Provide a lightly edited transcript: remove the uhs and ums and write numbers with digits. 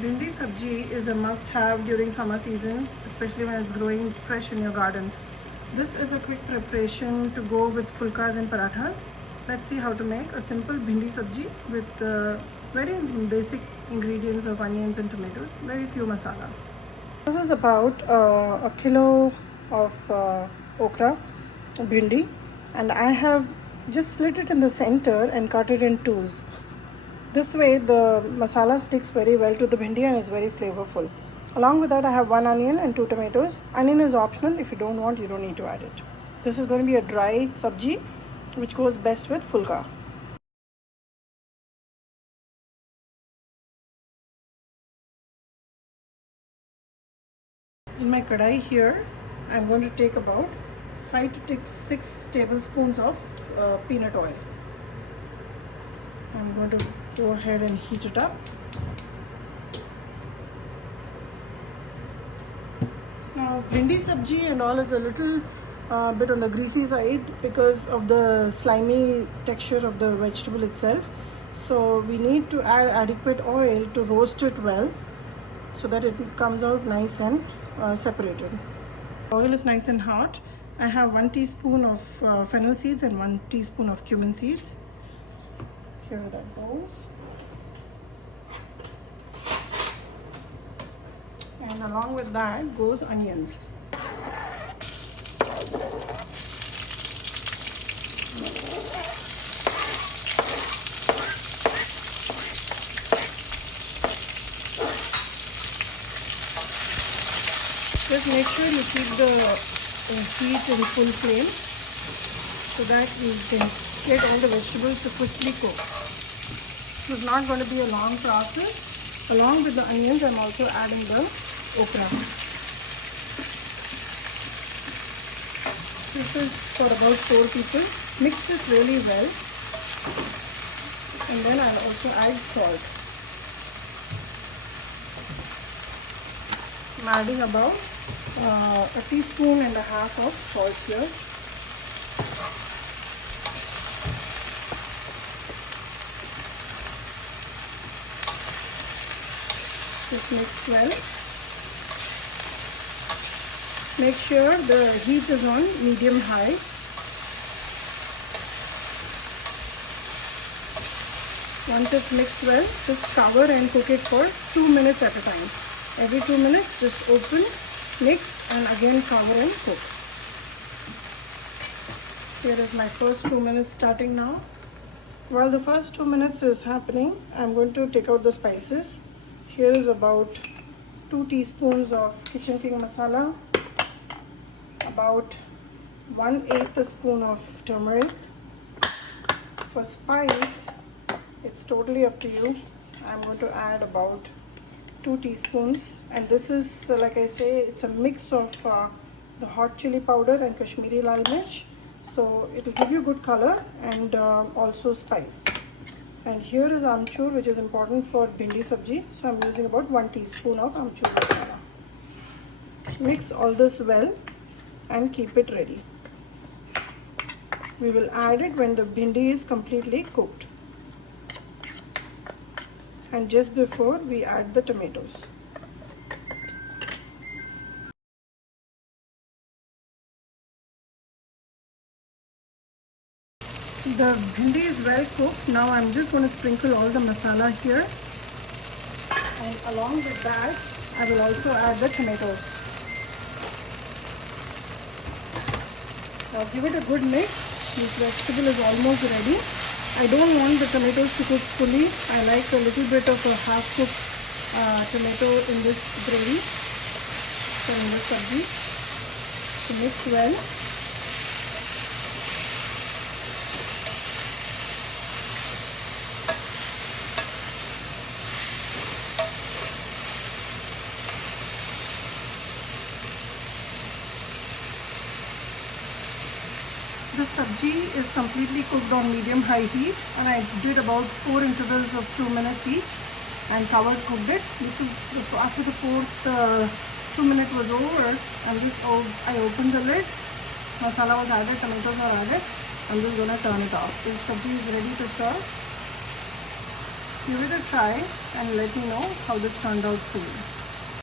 Bhindi sabji is a must-have during summer season, especially when it's growing fresh in your garden. This is a quick preparation to go with fulkas and parathas. Let's see how to make a simple bhindi sabji with very basic ingredients of onions and tomatoes, very few masala. This is about a kilo of okra, bhindi, and I have just slit it in the center and cut it in twos. This way the masala sticks very well to the bhindi and is very flavorful. Along with that I have 1 onion and 2 tomatoes. Onion is optional. If you don't want, you don't need to add it. This is going to be a dry sabji which goes best with fulka. In my kadai here, I'm going to take about 5 to 6 tablespoons of peanut oil. I'm going to go ahead and heat it up. Now, bhindi sabji and all is a little bit on the greasy side because of the slimy texture of the vegetable itself. So we need to add adequate oil to roast it well so that it comes out nice and separated. Oil is nice and hot. I have 1 teaspoon of fennel seeds and 1 teaspoon of cumin seeds. Here that goes. And along with that goes onions. Just make sure you keep the heat in full flame so that you can get all the vegetables to quickly cook. This is not going to be a long process. Along with the onions, I'm also adding the okra. This is for about 4 people. Mix this really well. And then I'll also add salt. I'm adding about 1.5 teaspoons of salt here. Just mix well. Make sure the heat is on medium-high. Once it's mixed well, just cover and cook it for 2 minutes at a time. Every 2 minutes, just open, mix, and again cover and cook. Here is my first 2 minutes starting now. While the first 2 minutes is happening, I'm going to take out the spices. Here is about 2 teaspoons of kitchen king masala, about 1/8 spoon of turmeric. For spice, it's totally up to you. I'm going to add about 2 teaspoons, and this is like I say, it's a mix of the hot chili powder and Kashmiri lal mirch, so it will give you good color and also spice. And here is Amchoor, which is important for bhindi sabji, so I'm using about 1 teaspoon of Amchoor masala. Mix all this well and keep it ready. We will add it when the bhindi is completely cooked and just before we add the tomatoes. The bhindi is well cooked. Now I'm just going to sprinkle all the masala here, and along with that I will also add the tomatoes. Now give it a good mix. This vegetable is almost ready. I don't want the tomatoes to cook fully. I like a little bit of a half cooked tomato in this gravy, so in this sabji. So mix well. The sabji is completely cooked on medium-high heat, and I did about 4 intervals of 2 minutes each and covered cooked it. This is after the 4th 2 minute was over, and I opened the lid. Masala was added, tomatoes are added. I'm just gonna turn it off. This sabji is ready to serve. Give it a try and let me know how this turned out for you.